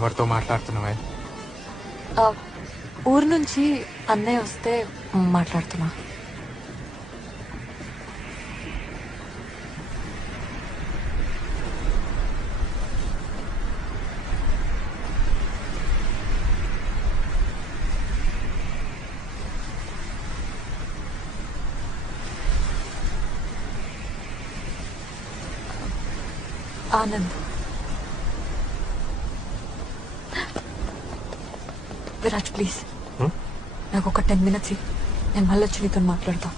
ఎవరితో మాట్లాడుతున్నావే? ఆ, ఊరు నుంచి అన్నయ్య వస్తే మాట్లాడుతున్నా. ఆనంద్, విరాజ్ ప్లీజ్ నాకు ఒక 10 minutes నేను మళ్ళీ వచ్చి నీతో మాట్లాడతా.